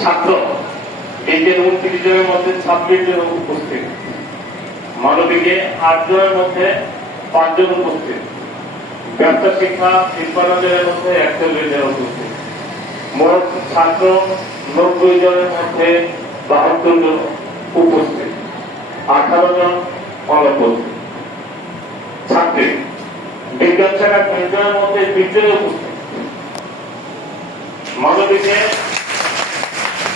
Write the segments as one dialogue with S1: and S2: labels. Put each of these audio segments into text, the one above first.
S1: ছাত্র। যে উনত্রিশ জনের মধ্যে ছাব্বিশ জন উপস্থিত। মানবিকে আট জনের মধ্যে পাঁচজন উপস্থিত। ব্যবসা, শিক্ষা শিল্পানন্দের মধ্যে একচল্লিশ জন উপস্থিত। মোট ছাত্র নব্বই জনের মধ্যে বাহাত্তর জন উপস্থিত। আঠারো জন অনুপস্থিত। ছাত্রী, বিজ্ঞান শাখা তিনজনের মধ্যে বিশ জন উপস্থিত। মানবিকে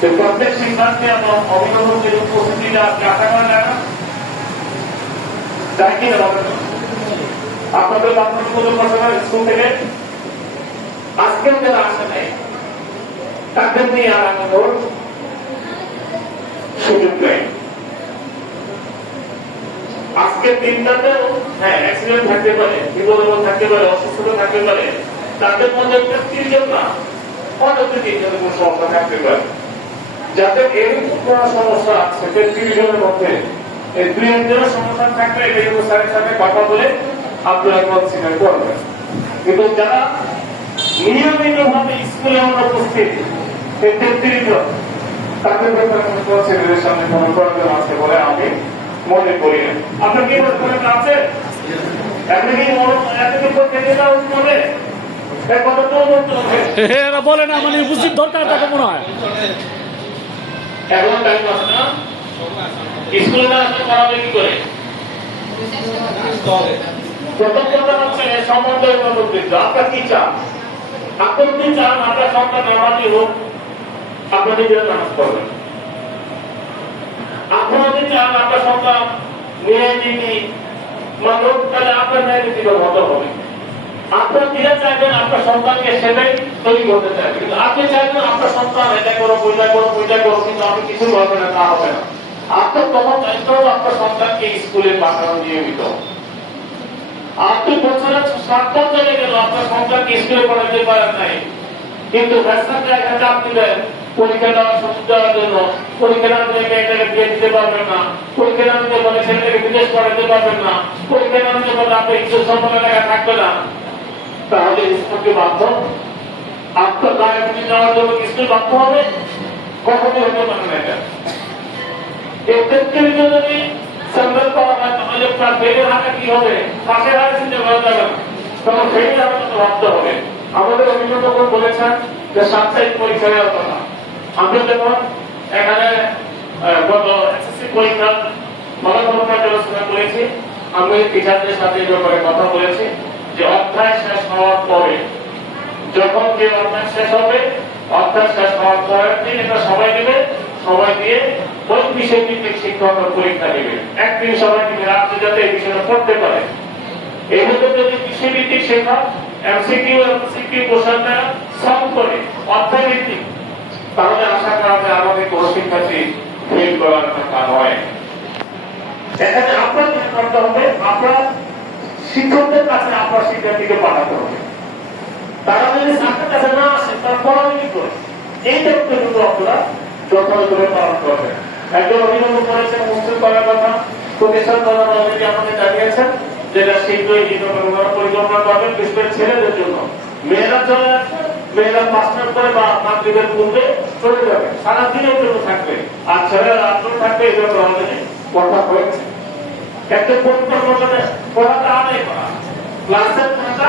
S1: তো প্রত্যেক শিক্ষার্থী এবং অভিভাবকের উপস্থিতিটা করা যায় না যায় কি? আপনাদের বান্ধব স্কুল থেকে আজকেও যারা আসে নাই, তাদের নিয়ে আর আনন্দর সুযোগ নেই আজকের দিনটাতেও হ্যাঁ অ্যাক্সিডেন্ট থাকতে পারে বিপদ থাকতে পারে, অসুস্থতা থাকতে পারে, তাদের মধ্যে তেত্রিশ জন না অনেক তিনজনের কোনো সমস্যা থাকতে পারে যাদের এরকম কোন সমস্যা আছে তেত্রিশ জনের মধ্যে। এই দুই একজনের সমস্যা থাকলে এগুলো স্যারের সাথে কথা বলে আপনারা কনসিডার করবেন। কিন্তু যারা নিয়মিত ভাবে স্কুলে অনুপস্থিত এই তেত্রিশ জন, তাদের ব্যাপারে কোনো কনসিডারেশন কোনো প্রয়োজন আছে বলে আমি মনে করি না। আপনার কি করেন আছে? আপনি কি মনে এত কি করতে দেওয়া উচিত হবে। এরা
S2: বলে না মানে উপস্থিত দরকার, তাকে মনে হয়।
S1: এখন টাইম আছে না? স্কুলে না আসলে পড়াবে কি করে? প্রথম হচ্ছে মনোবৃত্ত আপনার কি চান? আপনি চান? আপনার সন্তান নামাজি হোক নামাজ চান, আপনার সন্তান ন্যায় নীতি মানব তাহলে আপনার নীতিটা মতো হবে। আপনার দিলে চাইবেন, আপনার আপনি আপনি আপনি পারবেন না। পরীক্ষা না দিতে বলে ছেলেটাকে বিদেশ পড়াতে থাকবে না। তাহলে স্কুলকে বাধ্য দায়িত্ব নেওয়ার জন্য কি বাধ্য হবে? কখনই হতে পারে না এটা। সাপ্তাহিক পরীক্ষা কথা আমরা যখন এখানে গত এসএসসি পরীক্ষা ফলাফল পর্যালোচনা করেছি, আমি টিচারদের সাথে কথা বলেছি যে পরে যখন যে অধ্যায় শেষ হবে, অধ্যায় শেষ হওয়ার পরের দিন এটা সবাই নেবে, সবাই দিয়ে ওই বিষয় শিক্ষক পরীক্ষা নেবে। একদিন সবাই নেবে, রাত্রে যাতে এই বিষয়টা পড়তে পারে। যদি শেখা, এমসিকিউ এমসিকিউ সলভ করে ভিত্তিক, তাহলে আশা করা যায় আমাদের কোনো শিক্ষার্থী ফেল করার কথা নয়। আপনার যেটা করতে হবে? আপনার শিক্ষকদের কাছে আপনার শিক্ষার্থীকে পাঠাতে হবে। তারা ছাত্রের কাছে না আসে, তারা পড়াবে কি করে? এই দায়িত্বটুকু আপনারা যথাযথভাবে পালন করবেন। একজন অভিভাবক করেছেন মুসলিম করার কথা প্রতিষ্ঠান প্রধান অলরেডি আমাদের জানিয়েছেন যেটা শীঘ্রই নির্মাণ পরিকল্পনা করবেন বিশেষ করে ছেলেদের জন্য। মেয়েরা চলে আসবে, মেয়েরা পাঁচ করে বা মাতৃকের পূর্বে চলে যাবে। সারা দিনের জন্য থাকবে। আর ছেলেরা রাত্রে থাকবে জন্য আমাদের কথা হয়েছে। একটা পরিকল্পনা পড়াটা আদায় করা। ক্লাসের পড়াটা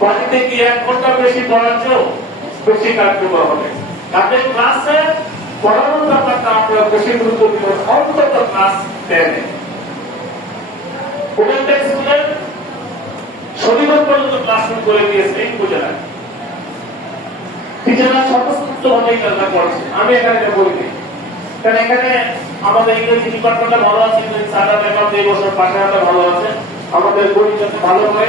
S1: বাড়িতে গিয়ে এক ঘণ্টা বেশি পড়ার চেয়েও বেশি কার্যকর হবে। ক্লাসে পড়ানোর ব্যাপারটা বেশি গুরুত্ব অন্তত ক্লাস কাজটা আমি এখানে কারণ এখানে আমাদের ভালো আছে দেখলাম এই বছর ভালো আছে। আমাদের ভালো করে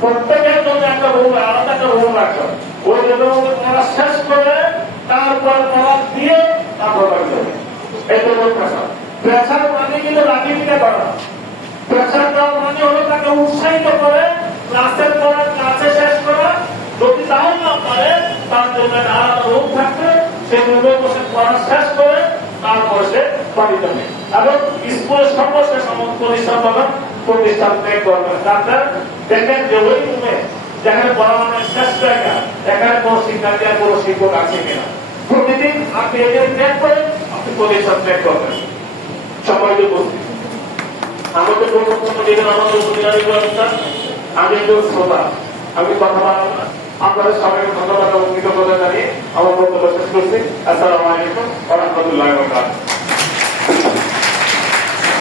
S1: প্রত্যেকের জন্য একটা রুম আলাদা একটা রুম রাখো। ওই রুম পড়া শেষ করে, তারপর পড়া দিয়ে তারপর বাড়ি যাবে এই তো প্রেশার প্রেশার মানে কিন্তু রাজনীতিটা করা প্রেশার দেওয়া মানে হলো তাকে উৎসাহিত করে, ক্লাসের পড়া ক্লাসে শেষ করা। যদি তাও না পারে, তার জন্য আলাদা রুম থাকবে। সেই রুমে বসে পড়া শেষ করে, তারপর সে বাড়ি যাবে এবং স্কুলের সর্বশেষ আমার প্রতিষ্ঠান প্রতিষ্ঠান ত্যাগ করবেন তারপর দেখেন যে ওই রুমে যেখানে পড়ানোর জায়গা এখানে কোন শিক্ষার্থী কোন শিক্ষক আছে কিনা? প্রতিদিন আপনি এদের ত্যাগ করেন, আপনি প্রতিষ্ঠান ত্যাগ করবেন? সবাইকে উপস্থিত। আমাদের গুরুত্বপূর্ণ যেদিন আমাদের উপজেলার ব্যবস্থা আমি একজন শ্রোতা, আমি কথা বলব আপনাদের সবাইকে ধন্যবাদ এবং কৃতজ্ঞতা জানিয়ে আমার বক্তব্য শেষ করছি। আসসালামু আলাইকুম ওয়া রাহমাতুল্লাহি ওয়া বারাকাতুহু।